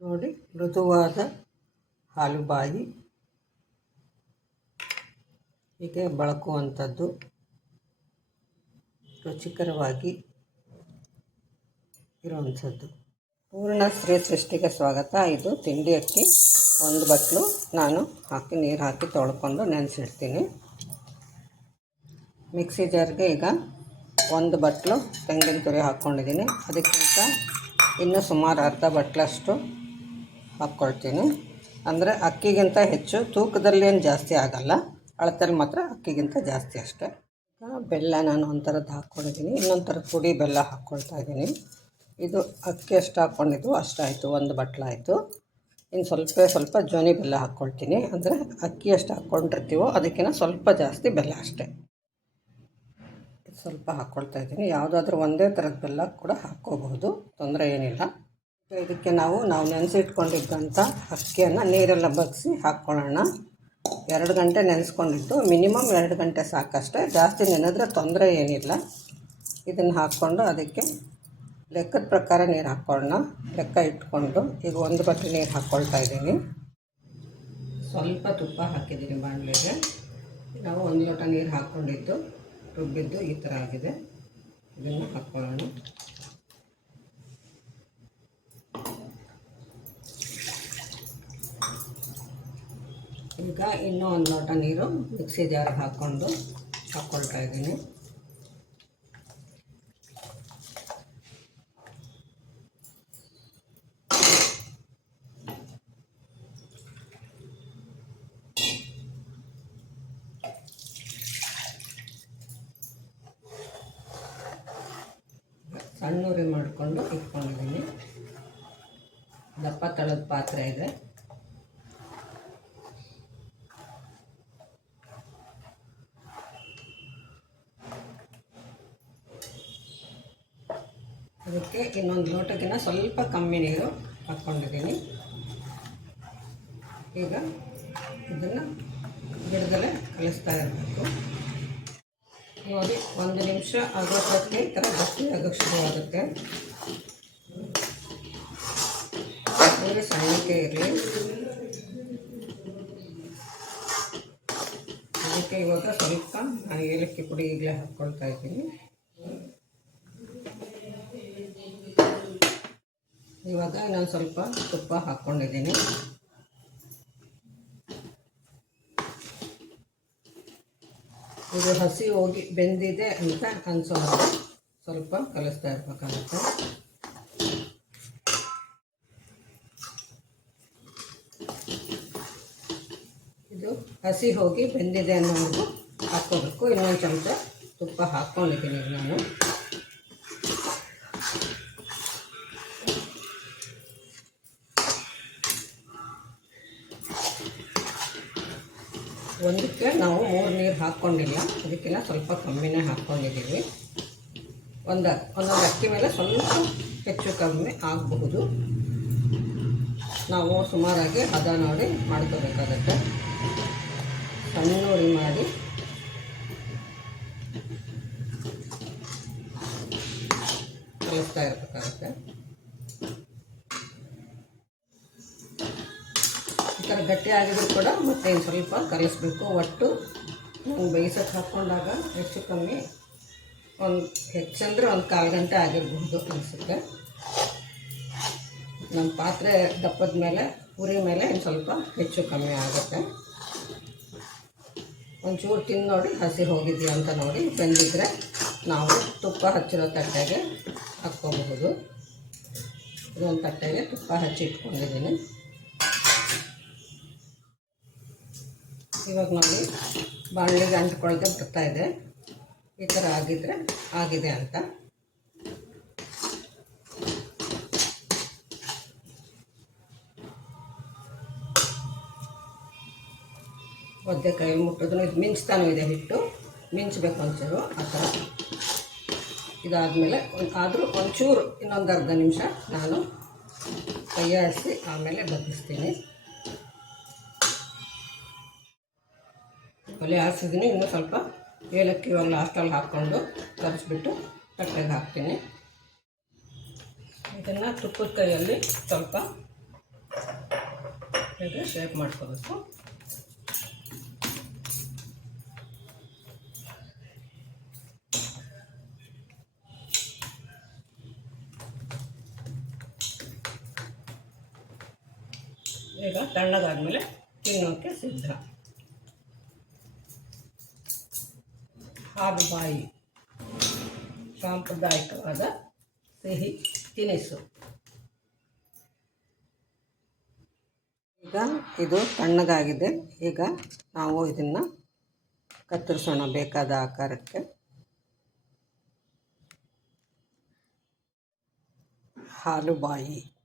ನೋಡಿ, ಮೃದುವಾದ ಹಾಲುಬಾಯಿ. ಹೀಗೆ ಬಳಕುವಂಥದ್ದು. ರುಚಿಕರವಾಗಿ ಇರುವಂಥದ್ದು. ಪೂರ್ಣ ಸ್ತ್ರೀ ಸೃಷ್ಟಿಗೆ ಸ್ವಾಗತ. ಇದು ತಿಂಡಿ ಅಕ್ಕಿ. ಒಂದು ಬಟ್ಲು ನಾನು ಹಾಕಿ, ನೀರು ಹಾಕಿ ತೊಳ್ಕೊಂಡು ನೆನೆಸಿಡ್ತೀನಿ. ಮಿಕ್ಸಿ ಜಾರ್ಗೆ ಈಗ ಒಂದು ಬಟ್ಲು ತೆಂಗಿನ ತುರಿ ಹಾಕ್ಕೊಂಡಿದ್ದೀನಿ ಅದಕ್ಕಿಂತ ಇನ್ನೂ ಸುಮಾರು ಅರ್ಧ ಬಟ್ಲಷ್ಟು ಹಾಕ್ಕೊಳ್ತೀನಿ ಅಂದರೆ ಅಕ್ಕಿಗಿಂತ ಹೆಚ್ಚು ತೂಕದಲ್ಲಿ ಏನು ಜಾಸ್ತಿ ಆಗಲ್ಲ. ಅಳತೆಯಲ್ಲಿ ಮಾತ್ರ ಅಕ್ಕಿಗಿಂತ ಜಾಸ್ತಿ ಅಷ್ಟೆ. ಬೆಲ್ಲ ನಾನು ಒಂಥರದ್ದು ಹಾಕ್ಕೊಂಡಿದ್ದೀನಿ ಇನ್ನೊಂದು ಥರದ ಪುಡಿ ಬೆಲ್ಲ ಹಾಕ್ಕೊಳ್ತಾ ಇದ್ದೀನಿ ಇದು ಅಕ್ಕಿ ಎಷ್ಟು ಹಾಕ್ಕೊಂಡಿದ್ದು ಅಷ್ಟಾಯಿತು ಒಂದು ಬಟ್ಲಾಯಿತು ಇನ್ನು ಸ್ವಲ್ಪ ಸ್ವಲ್ಪ ಜೋನಿ ಬೆಲ್ಲ ಹಾಕ್ಕೊಳ್ತೀನಿ ಅಂದರೆ ಅಕ್ಕಿ ಎಷ್ಟು ಹಾಕ್ಕೊಂಡಿರ್ತೀವೋ ಅದಕ್ಕಿಂತ ಸ್ವಲ್ಪ ಜಾಸ್ತಿ ಬೆಲ್ಲ ಅಷ್ಟೇ. ಸ್ವಲ್ಪ ಹಾಕ್ಕೊಳ್ತಾ ಇದ್ದೀನಿ ಯಾವುದಾದ್ರೂ ಒಂದೇ ಥರದ ಬೆಲ್ಲ ಕೂಡ ಹಾಕ್ಕೋಬಹುದು. ತೊಂದರೆ ಏನಿಲ್ಲ. ಇದಕ್ಕೆ ನಾವು ನಾವು ನೆನೆಸಿಟ್ಕೊಂಡಿದ್ದಂಥ ಅಕ್ಕಿಯನ್ನು ನೀರೆಲ್ಲ ಬಗ್ಸಿ ಹಾಕ್ಕೊಳ್ಳೋಣ. ಎರಡು ಗಂಟೆ ನೆನೆಸ್ಕೊಂಡಿದ್ದು ಮಿನಿಮಮ್ ಎರಡು ಗಂಟೆ ಸಾಕಷ್ಟೇ. ಜಾಸ್ತಿ ನೆನೆದ್ರೆ ತೊಂದರೆ ಏನಿಲ್ಲ. ಇದನ್ನು ಹಾಕ್ಕೊಂಡು ಅದಕ್ಕೆ ಲೆಕ್ಕದ ಪ್ರಕಾರ ನೀರು ಹಾಕ್ಕೊಳ್ಳೋಣ. ಲೆಕ್ಕ ಇಟ್ಕೊಂಡು ಈಗ ಒಂದು ಬಟ್ಟೆ ನೀರು ಹಾಕ್ಕೊಳ್ತಾ ಇದ್ದೀನಿ. ಸ್ವಲ್ಪ ತುಪ್ಪ ಹಾಕಿದ್ದೀನಿ ಬಾಣಲೆಗೆ. ನಾವು ಒಂದು ಲೋಟ ನೀರು ಹಾಕ್ಕೊಂಡಿದ್ದು. ರುಬ್ಬಿದ್ದು ಈ ಥರ ಆಗಿದೆ. ಇದನ್ನು ಹಾಕ್ಕೊಳ್ಳೋಣ. ಈಗ ಇನ್ನೂ ಒಂದು ಲೋಟ ನೀರು ಮಿಕ್ಸಿ ಜಾರ್ ಹಾಕ್ಕೊಂಡು ಹಾಕ್ಕೊಳ್ತಾ ಇದ್ದೀನಿ. ಸಣ್ಣ ಉರಿ ಮಾಡಿಕೊಂಡು ಇಟ್ಕೊಂಡಿದ್ದೀನಿ. ದಪ್ಪ ತಳದ ಪಾತ್ರೆ ಇದೆ. ಅದಕ್ಕೆ ಇನ್ನೊಂದು ಲೋಟಕ್ಕಿಂತ ಸ್ವಲ್ಪ ಕಮ್ಮಿ ನೀರು ಹಾಕ್ಕೊಂಡಿದ್ದೀನಿ. ಈಗ ಇದನ್ನು ಗಿಡದಲ್ಲೇ ಕಲಿಸ್ತಾ ಇರಬೇಕು. ನೋಡಿ, ಒಂದು ನಿಮಿಷ ಆಗೋಷ್ಟಕ್ಕೆ ಈ ಥರ ಗಟ್ಟಿ ಆಗೋಕ್ಕೆ ಶುರುವಾಗುತ್ತೆ. ಅಂದರೆ ಸಣ್ಣಕ್ಕೆ ಇರಲಿ. ಅದಕ್ಕೆ ಇವಾಗ ಸ್ವಲ್ಪ ನಾನು ಏಲಕ್ಕಿ ಪುಡಿ ಈಗಲೇ ಹಾಕ್ಕೊಳ್ತಾ ಇದ್ದೀನಿ. ಇವಾಗ ನಾನು ಸ್ವಲ್ಪ ತುಪ್ಪ ಹಾಕ್ಕೊಂಡಿದ್ದೀನಿ. ಇದು ಹಸಿ ಹೋಗಿ ಬೆಂದಿದೆ ಅಂತ ಅನಿಸೋ ಸ್ವಲ್ಪ ಕಲಿಸ್ತಾ ಇರ್ಬೇಕಾಗುತ್ತೆ. ಇದು ಹಸಿ ಹೋಗಿ ಬೆಂದಿದೆ ಅನ್ನೋದು ಹಾಕ್ಕೋಬೇಕು. ಇನ್ನೊಂದು ಚಮಚ ತುಪ್ಪ ಹಾಕ್ಕೊಂಡಿದ್ದೀನಿ ನಾನು. ಒಂದಕ್ಕೆ ನಾವು ಮೂರು ನೀರು ಹಾಕ್ಕೊಂಡಿಲ್ಲ ಅದಕ್ಕಿಂತ ಸ್ವಲ್ಪ ಕಮ್ಮಿನೇ ಹಾಕ್ಕೊಂಡಿದ್ದೀವಿ ಒಂದು, ಒಂದೊಂದು ಅಕ್ಕಿ ಮೇಲೆ ಸ್ವಲ್ಪ ಹೆಚ್ಚು ಕಮ್ಮಿ ಆಗಬಹುದು. ನಾವು ಸುಮಾರಾಗಿ ಹದ ನೋಡಿ ಮಾಡ್ಕೋಬೇಕಾಗತ್ತೆ. ಸಣ್ಣ ಮಾಡಿ ಕಲಿಸ್ತಾ ಇರಬೇಕಾಗತ್ತೆ ಈ ಥರ ಗಟ್ಟಿ ಆಗಿದ್ರು ಕೂಡ ಮತ್ತೆ ಇನ್ನು ಸ್ವಲ್ಪ ಕಲಿಸ್ಬೇಕು ಒಟ್ಟು ನಾವು ಬೇಯಿಸೋಕೆ ಹಾಕ್ಕೊಂಡಾಗ ಹೆಚ್ಚು ಕಮ್ಮಿ ಒಂದು ಹೆಚ್ಚಂದ್ರೆ ಒಂದು ಕಾಲು ಗಂಟೆ ಆಗಿರಬಹುದು ಅನಿಸುತ್ತೆ. ನಮ್ಮ ಪಾತ್ರೆ ದಪ್ಪದ ಮೇಲೆ, ಉರಿ ಮೇಲೆ ಇನ್ನು ಸ್ವಲ್ಪ ಹೆಚ್ಚು ಕಮ್ಮಿ ಆಗುತ್ತೆ. ಒಂಚೂರು ತಿಂದು ನೋಡಿ ಹಸಿ ಹೋಗಿದೆಯಾ ಅಂತ ನೋಡಿ. ಬೆಂದಿದ್ರೆ ನಾವು ತುಪ್ಪ ಹಚ್ಚಿರೋ ತಟ್ಟೆಗೆ ಹಾಕ್ಕೋಬಹುದು. ಇದೊಂದು ತಟ್ಟೆಗೆ ತುಪ್ಪ ಹಚ್ಚಿ ಇಟ್ಕೊಂಡಿದ್ದೀನಿ ಇವಾಗ ನೋಡಿ ಬಾಣಲಿಗೆ ಬರ್ತಾ ಇದೆ. ಈ ಥರ ಆಗಿದ್ರೆ ಆಗಿದೆ ಅಂತ. ಒದ್ದೆ ಕೈ ಮುಟ್ಟೋದನ್ನು ಇದು ಮಿಂಚ್ತಾನೂ ಇದೆ ಹಿಟ್ಟು. ಮಿಂಚಬೇಕು ಒಂಚೂರು, ಆ ಥರ ಇದಾದಮೇಲೆ ಆದರೂ ಒಂಚೂರು, ಇನ್ನೊಂದು ಅರ್ಧ ನಿಮಿಷ ನಾನು ಕೈಯಾಡಿಸಿ ಆಮೇಲೆ ಬಗ್ಗಿಸ್ತೀನಿ. ಒಲೆ ಹಾರಿಸಿದ್ದೀನಿ. ಇನ್ನೂ ಸ್ವಲ್ಪ ಏಲಕ್ಕಿ ಇವಾಗ ಲಾಸ್ಟಲ್ಲಿ ಹಾಕ್ಕೊಂಡು ತರಿಸ್ಬಿಟ್ಟು ತಟ್ಟೆಗೆ ಹಾಕ್ತೀನಿ. ಇದನ್ನು ತುಪ್ಪದ ಕೈಯಲ್ಲಿ ಸ್ವಲ್ಪ ಇದು ಶೇಪ್ ಮಾಡ್ಕೋಬೇಕು. ಈಗ ತಣ್ಣಗಾದ್ಮೇಲೆ ತಿನ್ನೋಕ್ಕೆ ಸಿದ್ಧ. ಹಾಲು ಬಾಯಿ ಸಾಂಪ್ರದಾಯಿಕವಾದ ಸಿಹಿ ತಿನಿಸು. ಈಗ ಇದು ತಣ್ಣಗಾಗಿದೆ. ಈಗ ನಾವು ಇದನ್ನು ಕತ್ತರಿಸೋಣ ಬೇಕಾದ ಆಕಾರಕ್ಕೆ. ಹಾಲು ಬಾಯಿ.